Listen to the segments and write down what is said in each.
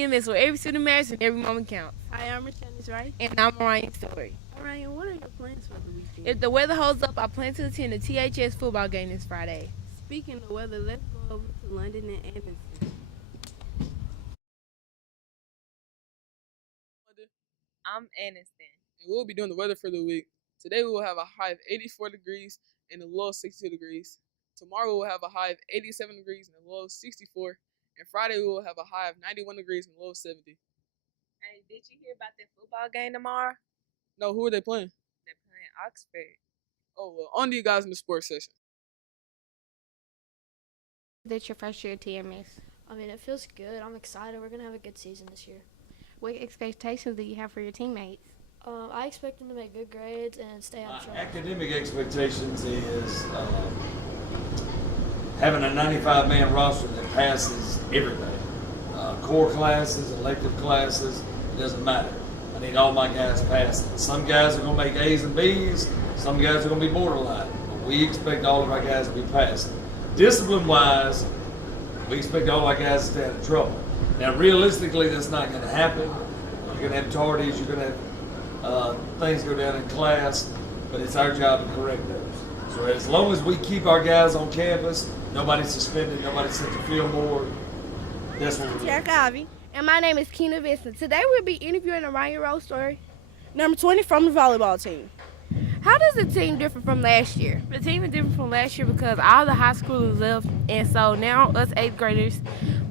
WTMS, where every student matters and every moment counts. Hi, I'm Rashani's right. And I'm Ryan Story. Ryan, what are your plans for the weekend? If the weather holds up, I plan to attend the THS football game this Friday. Speaking of weather, let's go over to London and Annaston. I'm Annaston. And we'll be doing the weather for the week. Today we will have a high of 84 degrees and a low of 62 degrees. Tomorrow we will have a high of 87 degrees and a low of 64. And Friday we will have a high of 91 degrees and a low of 70. Hey, did you hear about that football game tomorrow? No, who are they playing? They're playing Oxford. Oh, well, on to you guys in the sports session. That's your first year at TMS. I mean, it feels good. I'm excited. We're going to have a good season this year. What expectations do you have for your teammates? I expect them to make good grades and stay out of trouble. Academic expectations is having a 95-man roster that passes everything. Core classes, elective classes, it doesn't matter. I need all my guys passing. Some guys are going to make A's and B's. Some guys are going to be borderline. But we expect all of our guys to be passing. Discipline-wise, we expect all our guys to stay out of trouble. Now, realistically, that's not going to happen. You're going to have tardies. You're going to have things go down in class. But it's our job to correct those. So as long as we keep our guys on campus, nobody's suspended, nobody's sent to field board, that's what we're doing. Ivy. And my name is Keena Vincent. Today we'll be interviewing a Ryan Rose story. Number 20 from the volleyball team. How does the team differ from last year? The team is different from last year because all the high schoolers left, and so now us 8th graders,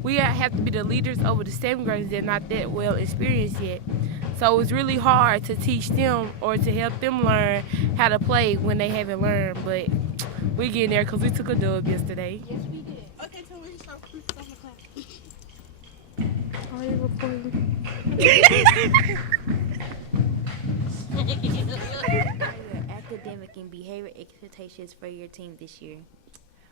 we have to be the leaders over the 7th graders that are not that well experienced yet. So it's really hard to teach them or to help them learn how to play when they haven't learned. But we're getting there because we took a dub yesterday. Yes, we did. Okay, so we start with the class. Are you recording? Academic and behavior expectations for your team this year?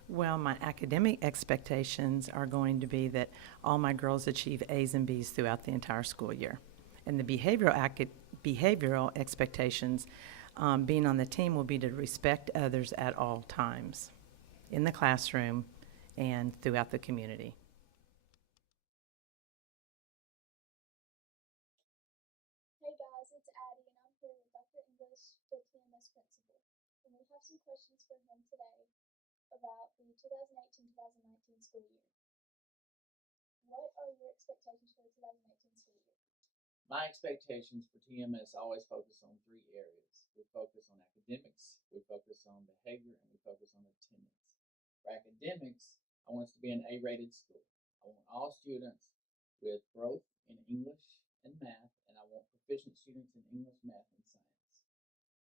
Well, my academic expectations are going to be that all my girls achieve A's and B's throughout the entire school year. And the behavioral expectations being on the team will be to respect others at all times, in the classroom and throughout the community. Hey guys, it's Addie and I'm here with Dr. English, the TMS principal. And we have some questions for him today about the 2018-2019 school year. What are your expectations for the 2018 school year? My expectations for TMS always focus on 3 areas. We focus on academics, we focus on behavior, and we focus on attendance. For academics, I want us to be an A-rated school. I want all students with growth in English and math, and I want proficient students in English, math, and science.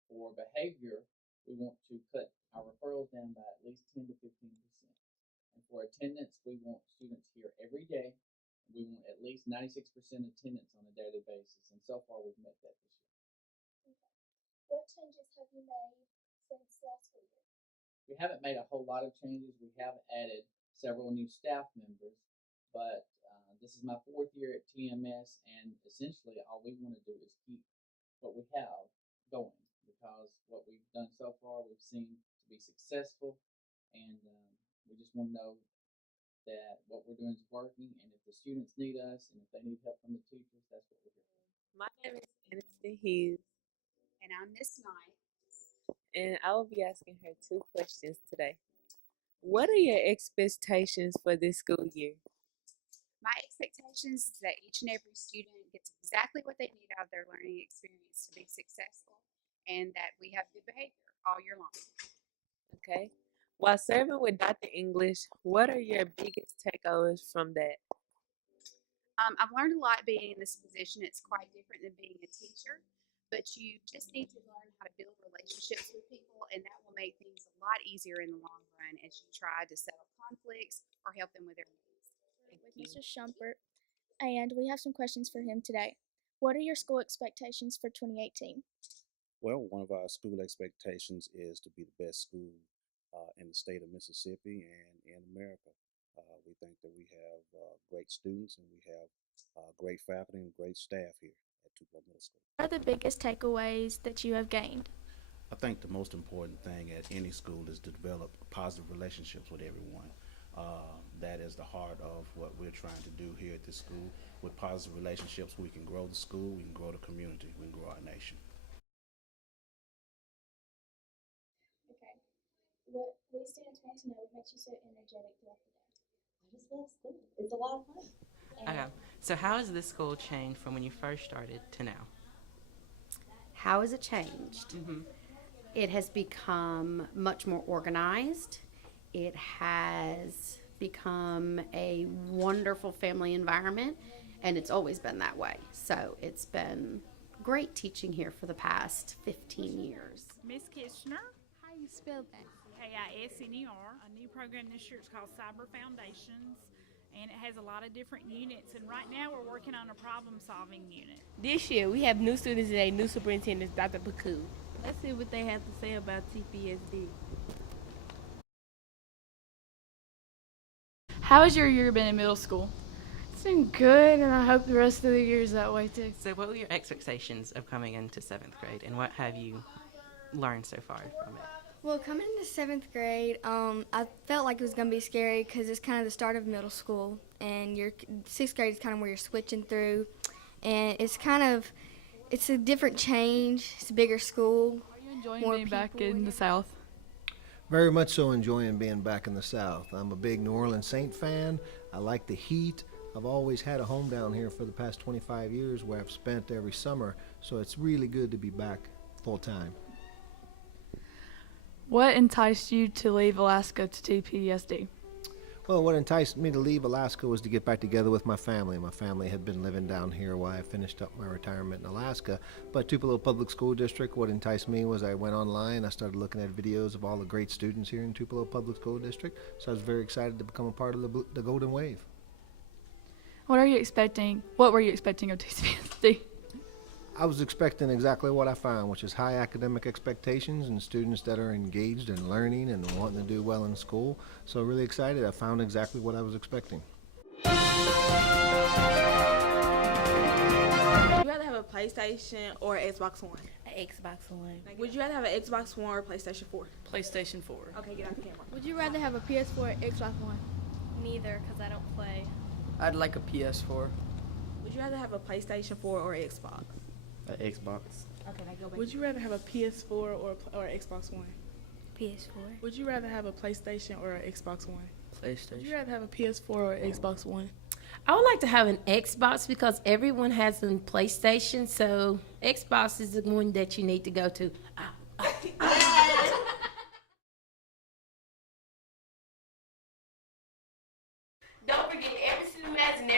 For behavior, we want to cut our referrals down by at least 10 to 15%. And for attendance, we want students here every day. We want at least 96% attendance on a daily basis, and so far we've met that this year. Okay. What changes have you made since last school year? We haven't made a whole lot of changes. We have added several new staff members, but this is my 4th year at TMS, and essentially all we want to do is keep what we have going, because what we've done so far we've seen to be successful, and we just want to know that what we're doing is working, and if the students need us and if they need help from the teachers, that's what we're doing. My name is Annaston Hughes. And I'm Miss Knight. And I will be asking her 2 questions today. What are your expectations for this school year? My expectations is that each and every student gets exactly what they need out of their learning experience to be successful, and that we have good behavior all year long. Okay. While serving with Dr. English, what are your biggest takeaways from that? I've learned a lot being in this position. It's quite different than being a teacher, but you just need to learn how to build relationships with people, and that will make things a lot easier in the long run as you try to settle conflicts or help them with their needs. With Mr. Shumpert, and we have some questions for him today. What are your school expectations for 2018? Well, one of our school expectations is to be the best school in the state of Mississippi and in America. We think that we have great students, and we have great faculty and great staff here at Tupelo Middle School. What are the biggest takeaways that you have gained? I think the most important thing at any school is to develop positive relationships with everyone. That is the heart of what we're trying to do here at this school. With positive relationships, we can grow the school, we can grow the community, we can grow our nation. Okay. What we students want to know what makes you so energetic throughout the day? I just love school. It's a lot of fun. Okay, so how has this school changed from when you first started to now? How has it changed? It has become much more organized. It has become a wonderful family environment, and it's always been that way. So it's been great teaching here for the past 15 years. Miss Kitchener. How you spell that? KISNER. A new program this year is called Cyber Foundations, and it has a lot of different units. And right now we're working on a problem-solving unit. This year we have new students and a new superintendent, Dr. Baku. Let's see what they have to say about TPSD. How has your year been in middle school? It's been good, and I hope the rest of the year is that way too. So what were your expectations of coming into 7th grade, and what have you learned so far from it? Well, coming into 7th grade, I felt like it was going to be scary because it's kind of the start of middle school, and 6th grade is kind of where you're switching through, and it's a different change. It's a bigger school. Are you enjoying being back in the South? Very much so enjoying being back in the South. I'm a big New Orleans Saint fan. I like the heat. I've always had a home down here for the past 25 years where I've spent every summer, so it's really good to be back full time. What enticed you to leave Alaska to TPSD? Well, what enticed me to leave Alaska was to get back together with my family. My family had been living down here while I finished up my retirement in Alaska. But Tupelo Public School District, what enticed me was I went online, I started looking at videos of all the great students here in Tupelo Public School District. So I was very excited to become a part of the Golden Wave. What were you expecting of TPSD? I was expecting exactly what I found, which is high academic expectations and students that are engaged and learning and wanting to do well in school. So really excited. I found exactly what I was expecting. Would you rather have a PlayStation or an Xbox One? An Xbox One. Would you rather have an Xbox One or a PlayStation 4? PlayStation 4. Okay, get out the camera. Would you rather have a PS4 or Xbox One? Neither, because I don't play. I'd like a PS4. Would you rather have a PlayStation 4 or an Xbox? An Xbox. Okay, now go back. Would you rather have a PS4 or Xbox One? PS4. Would you rather have a PlayStation or an Xbox One? PlayStation. Would you rather have a PS4 or Xbox One? I would like to have an Xbox because everyone has a PlayStation, so Xbox is the one that you need to go to. Don't forget, every student has an